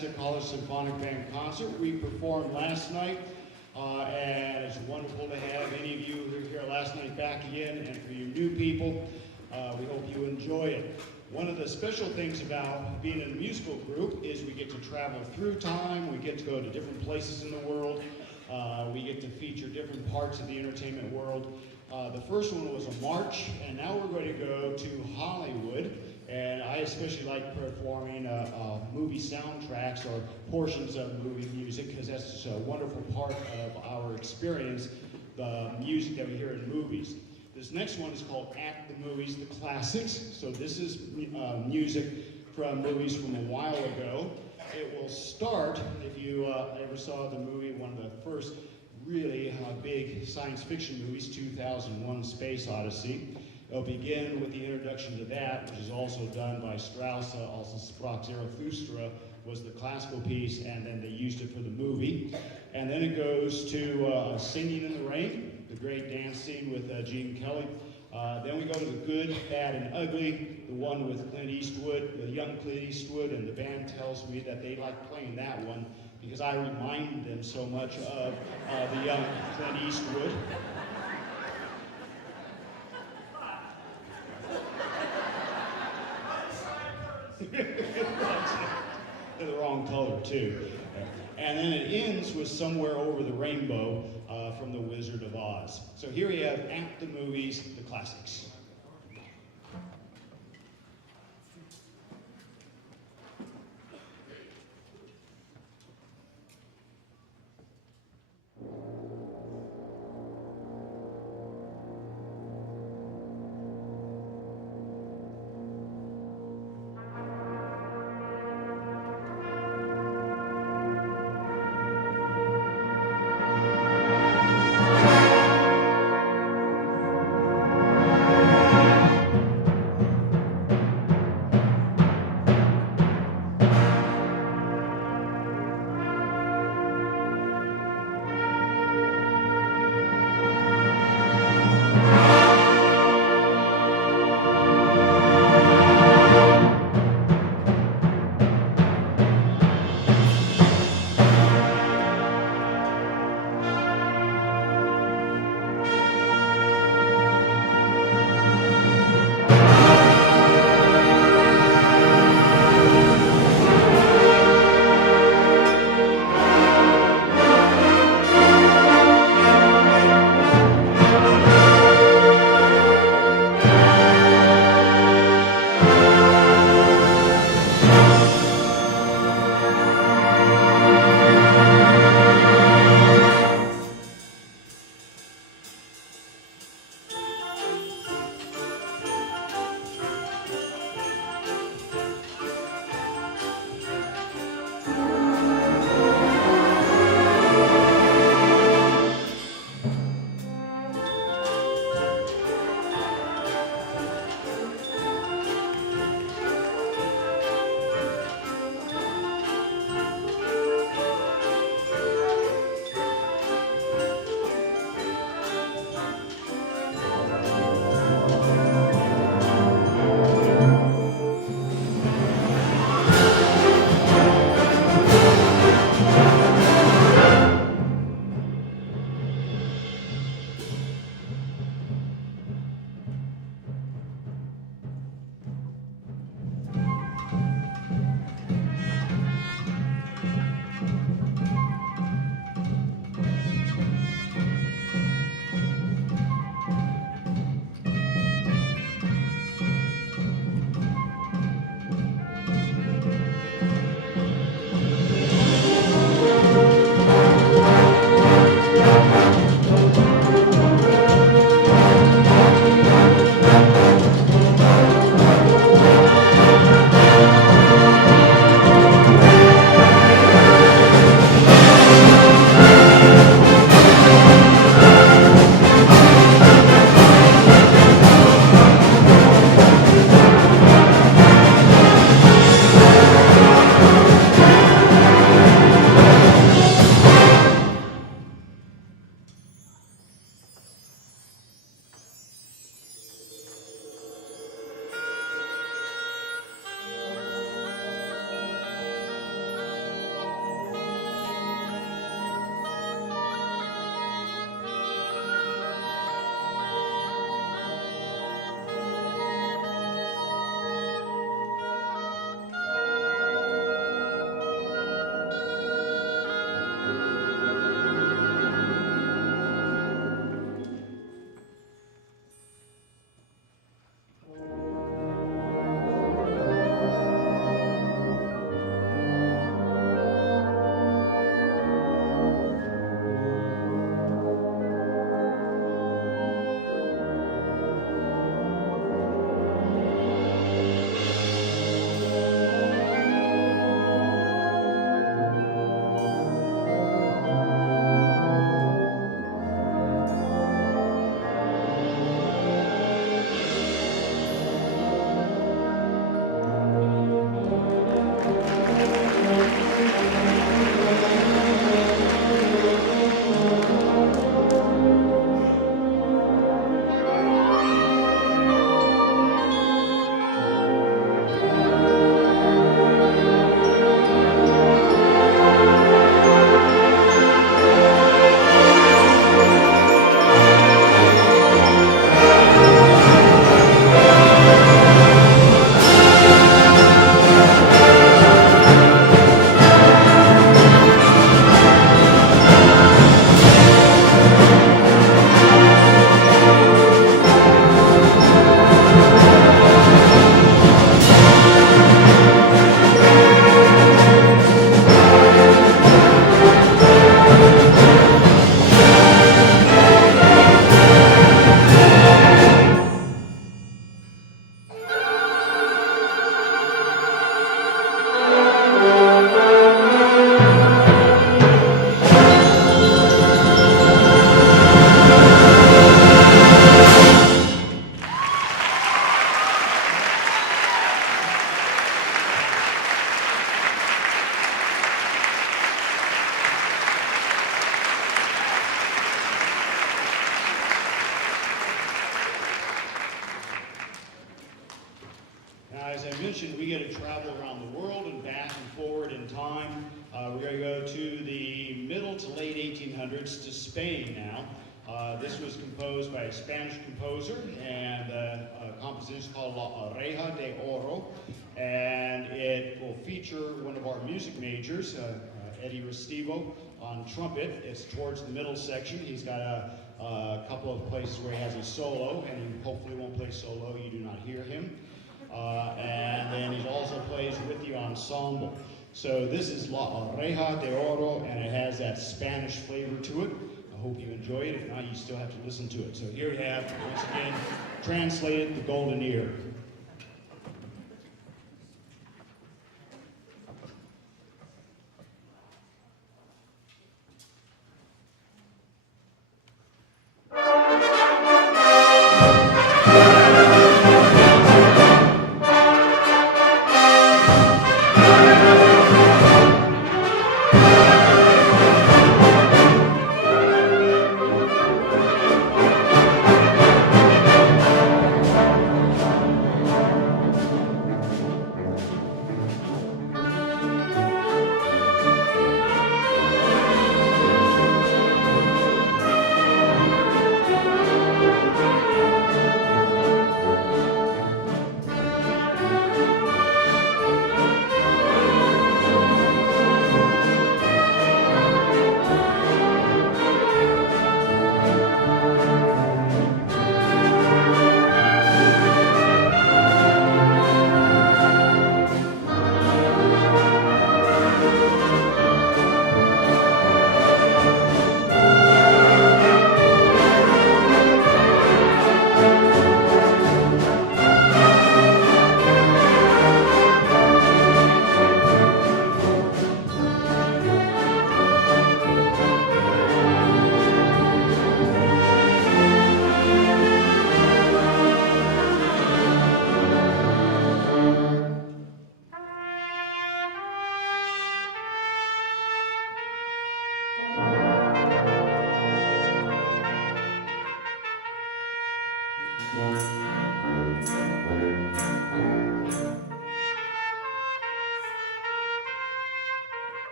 Shasta College Symphonic Band concert. We performed last night, and it's wonderful to have any of you who were here last night back again, and for you new people, we hope you enjoy it. One of the special things about being in a musical group is we get to travel through time, we get to go to different places in the world, we get to feature different parts of the entertainment world. The first one was a march, and now we're going to go to Hollywood. And I especially like performing movie soundtracks or portions of movie music, because that's just a wonderful part of our experience, the music that we hear in movies. This next one is called At the Movies, the Classics. So this is music from movies from a while ago. It will start, if you ever saw the movie, one of the first really big science fiction movies, 2001: Space Odyssey. It'll begin with the introduction to that, which is also done by Strauss, also Sprach Zarathustra was the classical piece, and then they used it for the movie. And then it goes to Singing in the Rain, the great dance scene with Gene Kelly. Then we go to The Good, Bad, and Ugly, the one with Clint Eastwood, the young Clint Eastwood, and the band tells me that they like playing that one because I remind them so much of the young Clint Eastwood. They're the wrong color, too. And then it ends with Somewhere Over the Rainbow from The Wizard of Oz. So here we have At the Movies, the Classics. get to travel around the world and back and forward in time. We're going to go to the middle to late 1800s to Spain now. This was composed by a Spanish composer, and a composition called La Oreja de Oro, and it will feature one of our music majors, Eddie Restivo, on trumpet. It's towards the middle section. He's got a couple of places where he has a solo, and he hopefully won't play solo. You do not hear him. And then he also plays with the ensemble. So this is La Oreja de Oro, and it has that Spanish flavor to it. I hope you enjoy it. If not, you still have to listen to it. So here we have, once again, translated, The Golden Ear.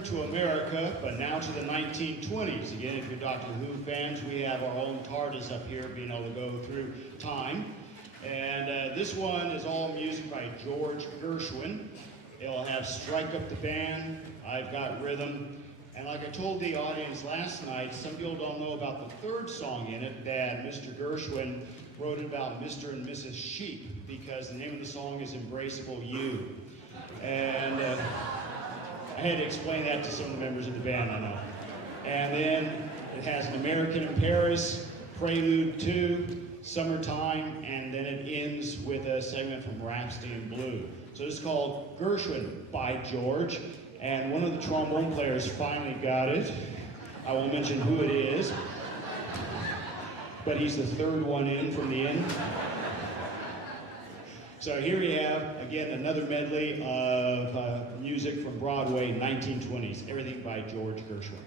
return to America, but now to the 1920s. Again, if you're Doctor Who fans, we have our own TARDIS up here being able to go through time. And this one is all music by George Gershwin. It'll have Strike Up the Band, I've Got Rhythm, and like I told the audience last night, some people don't know about the third song in it, that Mr. Gershwin wrote about Mr. and Mrs. Sheep, because the name of the song is Embraceable You. And I had to explain that to some of the members of the band, I know. And then it has An American in Paris, Prelude 2, Summertime, and then it ends with a segment from Rhapsody in Blue. So it's called Gershwin by George, and one of the trombone players finally got it. I won't mention who it is, but he's the third one in from the end. So here we have, again, another medley of music from Broadway, 1920s, everything by George Gershwin.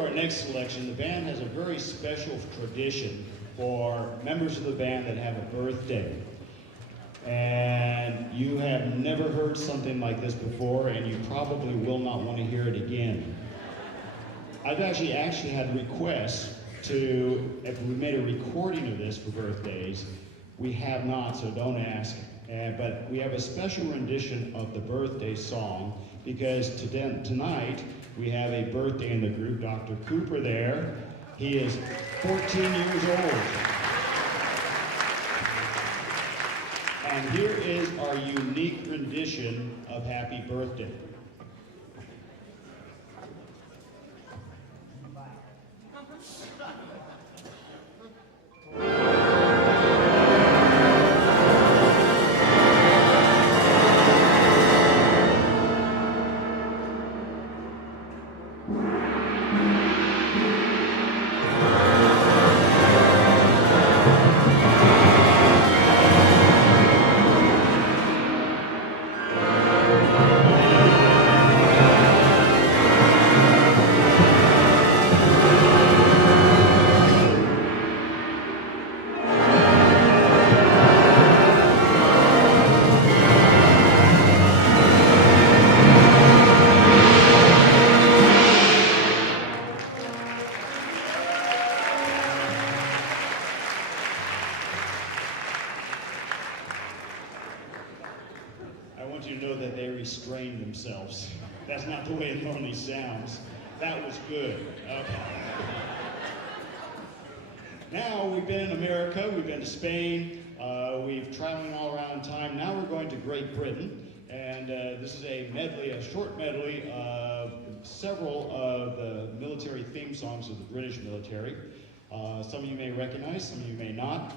to our next selection, the band has a very special tradition for members of the band that have a birthday. And you have never heard something like this before, and you probably will not want to hear it again. I've actually had requests to, if we made a recording of this for birthdays. We have not, so don't ask. But we have a special rendition of the birthday song, because tonight we have a birthday in the group. Dr. Cooper there, he is 14 years old. And here is our unique rendition of Happy Birthday. Restrain themselves. That's not the way it normally sounds. That was good. Okay. Now we've been in America, we've been to Spain, we've traveling all around time. Now we're going to Great Britain, and this is a medley, a short medley of several of the military theme songs of the British military. Some of you may recognize, some of you may not.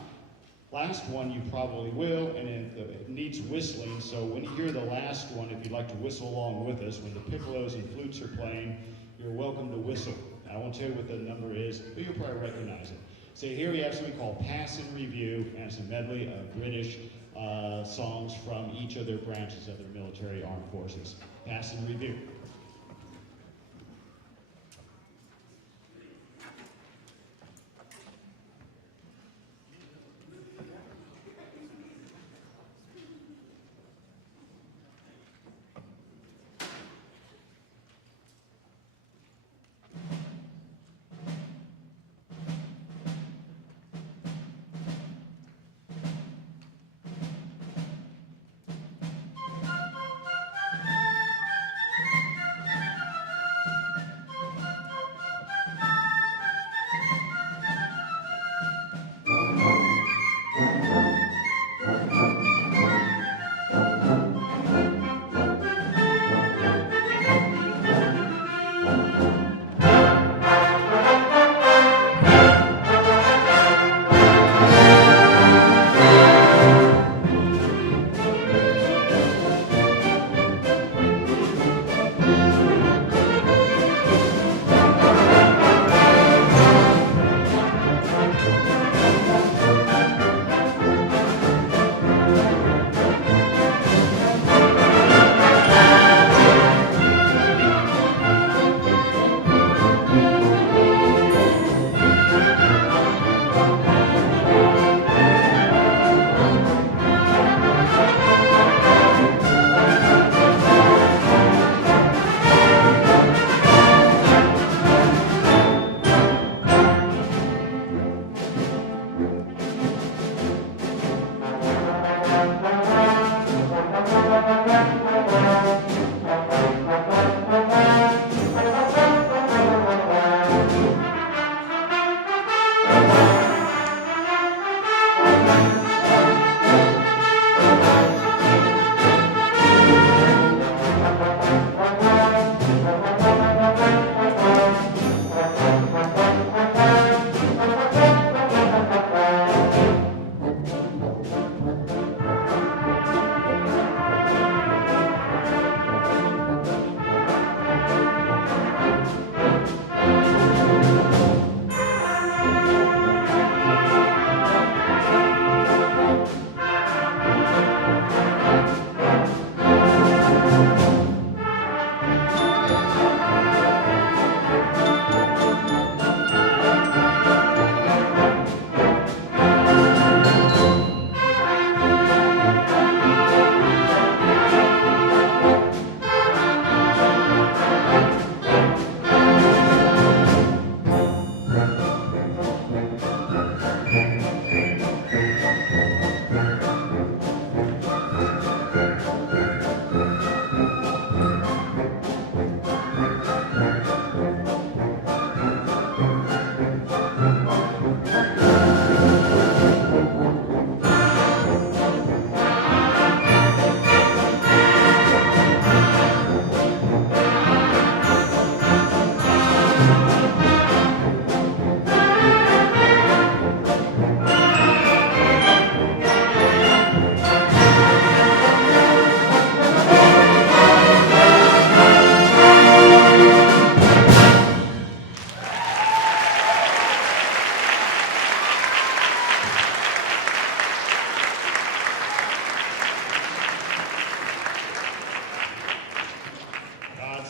Last one you probably will, and it needs whistling, so when you hear the last one, if you'd like to whistle along with us, when the piccolos and flutes are playing, you're welcome to whistle. I won't tell you what the number is, but you'll probably recognize it. So here we have something called Pass and Review, and it's a medley of British songs from each of their branches of their military armed forces. Pass and Review.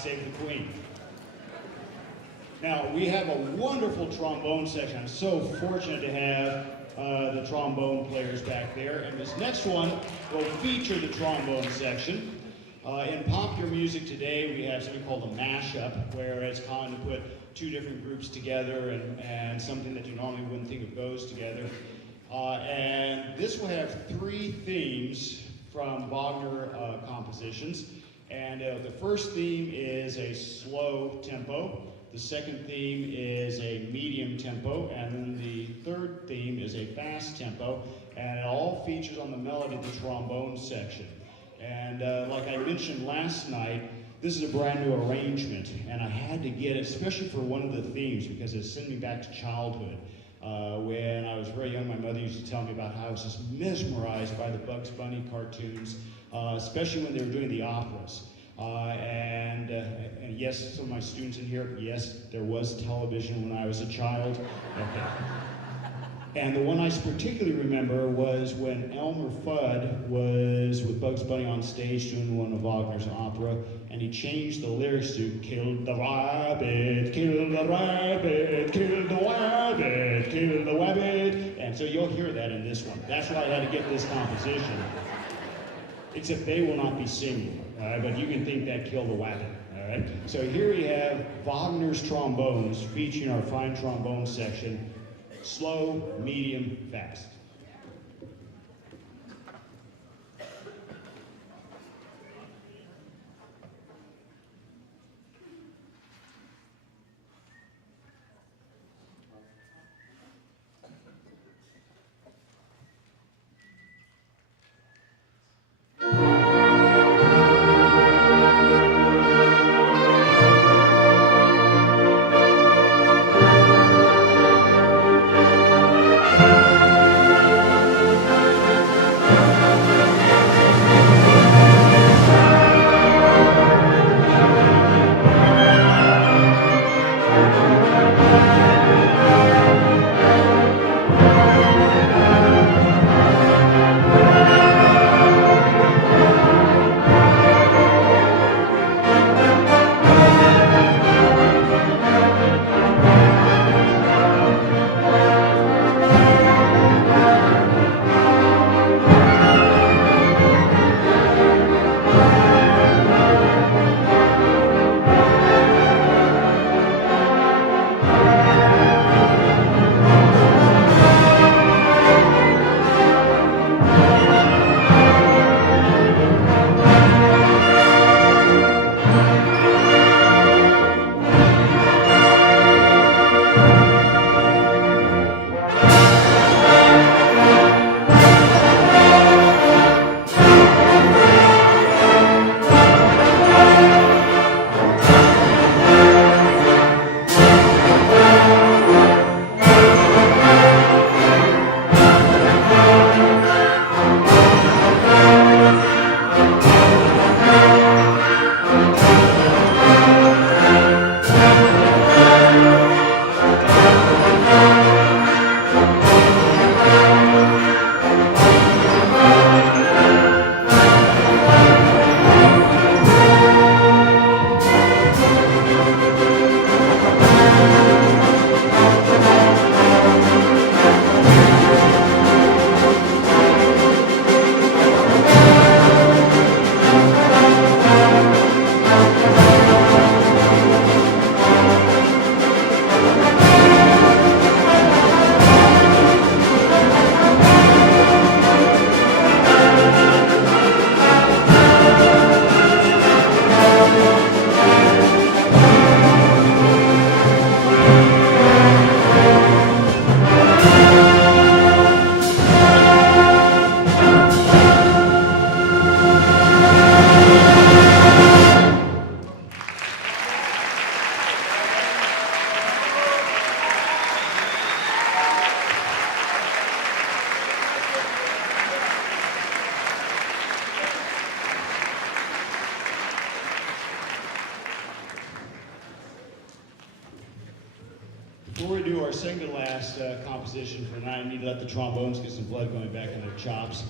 save the Queen. Now, we have a wonderful trombone section. I'm so fortunate to have the trombone players back there. And this next one will feature the trombone section. In popular music today, we have something called a mashup, where it's common to put two different groups together and something that you normally wouldn't think of goes together. And this will have three themes from Wagner compositions. And the first theme is a slow tempo. The second theme is a medium tempo, and then the third theme is a fast tempo, and it all features on the melody of the trombone section. And like I mentioned last night, this is a brand new arrangement, and I had to get it, especially for one of the themes, because it sent me back to childhood. When I was very young, my mother used to tell me about how I was just mesmerized by the Bugs Bunny cartoons, especially when they were doing the operas. And yes, some of my students in here, yes, there was television when I was a child. Okay. And the one I particularly remember was when Elmer Fudd was with Bugs Bunny on stage doing one of Wagner's opera, and he changed the lyrics to "Kill the rabbit, kill the rabbit, kill the rabbit, kill the rabbit." And so you'll hear that in this one. That's why I had to get this composition. Except they will not be singing. But you can think that "Kill the Wabbit." All right. So here we have Wagner's trombones featuring our fine trombone section, slow, medium, fast. Before we do our second to last composition for tonight, I need to let the trombones get some blood going back in their chops.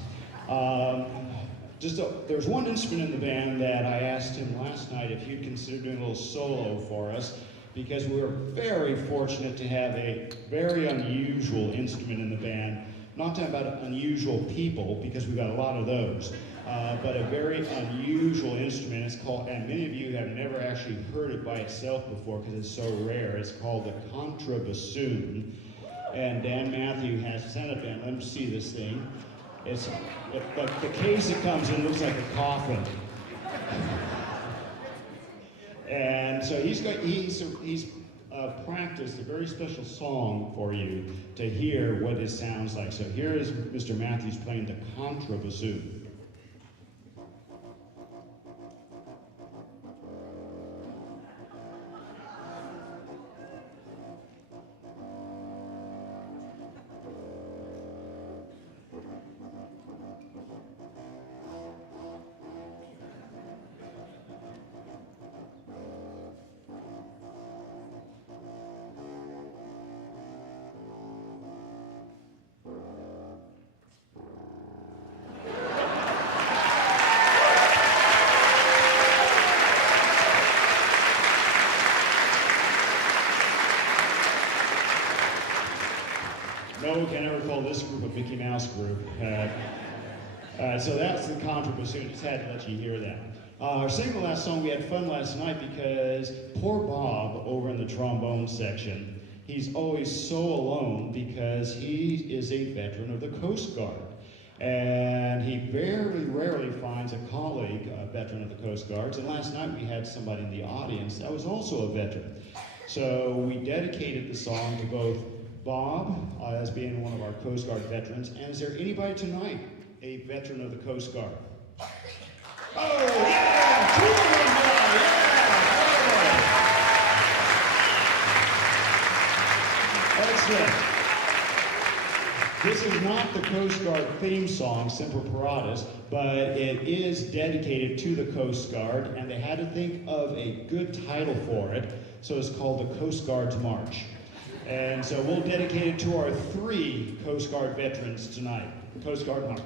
There's one instrument in the band that I asked him last night if he'd consider doing a little solo for us, because we were very fortunate to have a very unusual instrument in the band. Not talking about unusual people, because we've got a lot of those, but a very unusual instrument. It's called, and many of you have never actually heard it by itself before because it's so rare. It's called the contrabassoon. And Dan Matthew has sent it in. Let me see this thing. It's the case it comes in looks like a coffin. And so he's practiced a very special song for you to hear what it sounds like. So here is Mr. Matthews playing the contrabassoon. No, can never call this group a Mickey Mouse group. So that's the contrabassoon. Just had to let you hear that. Our second to last song, we had fun last night because poor Bob over in the trombone section, he's always so alone because he is a veteran of the Coast Guard. And he very rarely finds a colleague, a veteran of the Coast Guards. And last night we had somebody in the audience that was also a veteran. So we dedicated the song to both Bob, as being one of our Coast Guard veterans, and is there anybody tonight a veteran of the Coast Guard? Oh, yeah! 2 of them are! Yeah! Excellent. This is not the Coast Guard theme song, Semper Paratus, but it is dedicated to the Coast Guard, and they had to think of a good title for it, so it's called the Coast Guard's March. And so we'll dedicate it to our 3 Coast Guard veterans tonight. Coast Guard March.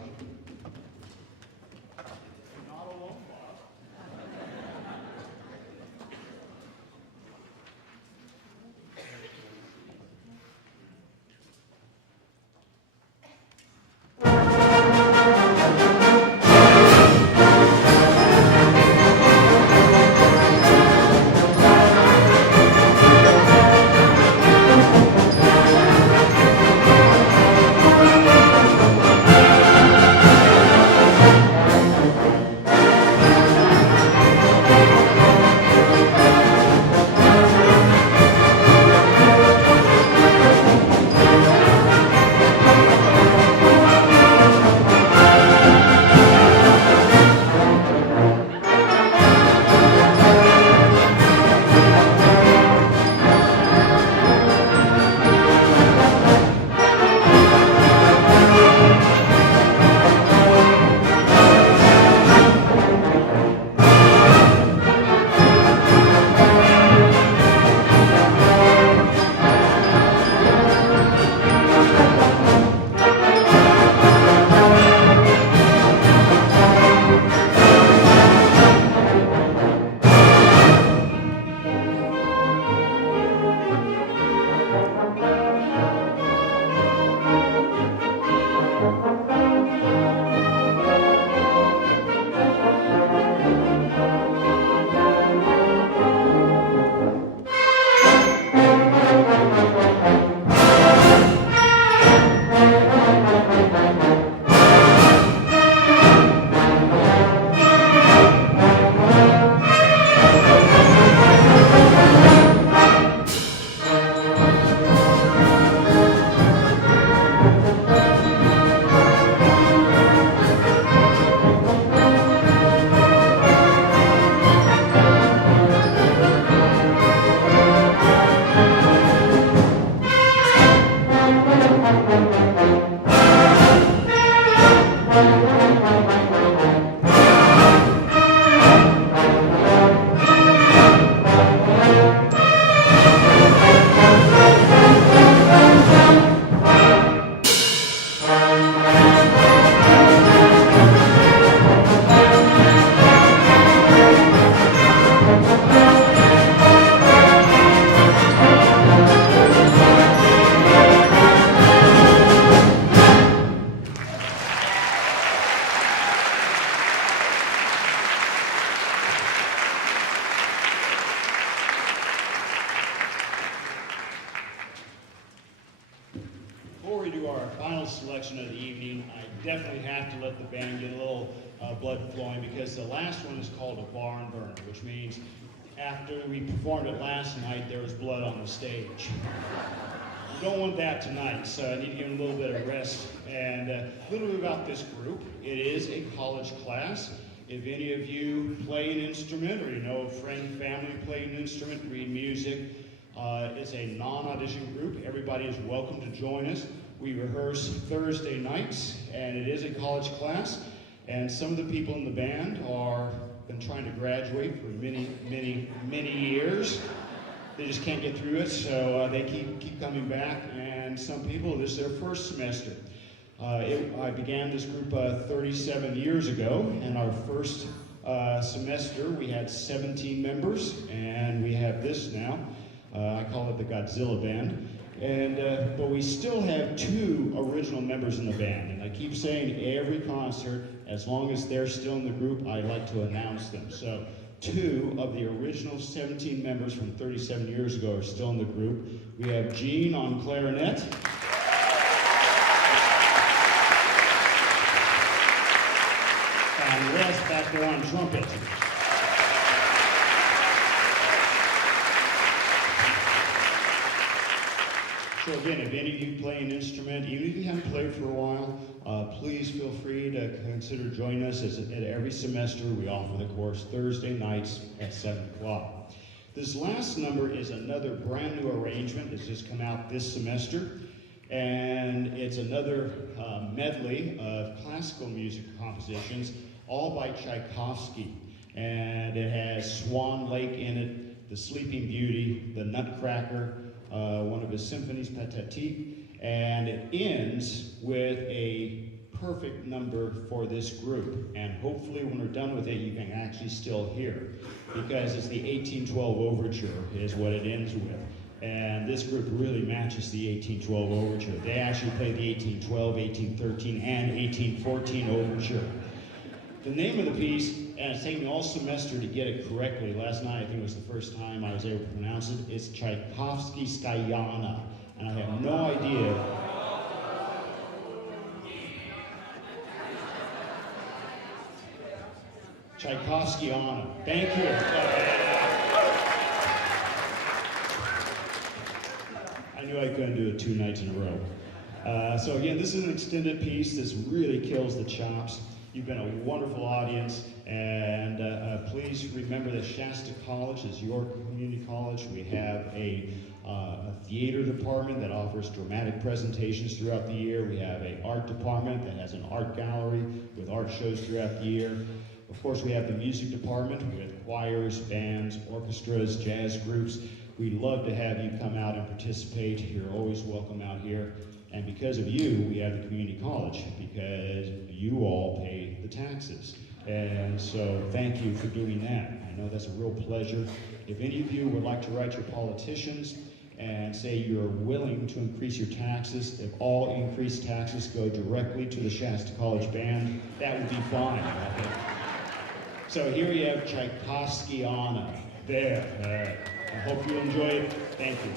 to our final selection of the evening, I definitely have to let the band get a little blood flowing because the last one is called a barn burner, which means after we performed it last night, there was blood on the stage. We don't want that tonight, so I need to give them a little bit of rest. And a little bit about this group. It is a college class. If any of you play an instrument or you know a friend, family play an instrument, read music, it's a non-audition group. Everybody is welcome to join us. We rehearse Thursday nights, and it is a college class. And some of the people in the band are been trying to graduate for many years. They just can't get through it, so they keep coming back. And some people, this is their first semester. I began this group 37 years ago, and our first semester we had 17 members, and we have this now. I call it the Godzilla Band. But we still have 2 original members in the band, and I keep saying every concert, as long as they're still in the group, I like to announce them. So 2 of the original 17 members from 37 years ago are still in the group. We have Gene on clarinet. And Wes back there on trumpet. So again, if any of you play an instrument, even if you haven't played for a while, please feel free to consider joining us. At every semester, we offer the course Thursday nights at 7 o'clock. This last number is another brand new arrangement that's just come out this semester. And it's another medley of classical music compositions, all by Tchaikovsky. And it has Swan Lake in it, The Sleeping Beauty, The Nutcracker, one of his symphonies, Pathétique, and it ends with a perfect number for this group. And hopefully when we're done with it, you can actually still hear, because it's the 1812 Overture is what it ends with. And this group really matches the 1812 Overture. They actually play the 1812, 1813, and 1814 Overture. The name of the piece, and it's taken me all semester to get it correctly. Last night, I think it was the first time I was able to pronounce it. It's Tchaikovskyskayana, and I have no idea. Tchaikovskyana. Thank you. I knew I couldn't do it 2 nights in a row. So again, this is an extended piece. This really kills the chops. You've been a wonderful audience, and please remember that Shasta College is your community college. We have a theater department that offers dramatic presentations throughout the year. We have an art department that has an art gallery with art shows throughout the year. Of course, we have the music department with choirs, bands, orchestras, jazz groups. We'd love to have you come out and participate. You're always welcome out here. And because of you, we have the community college, because you all pay the taxes. And so thank you for doing that. I know that's a real pleasure. If any of you would like to write your politicians and say you're willing to increase your taxes, if all increased taxes go directly to the Shasta College Band, that would be fine. Okay? So here you have Tchaikovskyana. There. I hope you enjoy it. Thank you.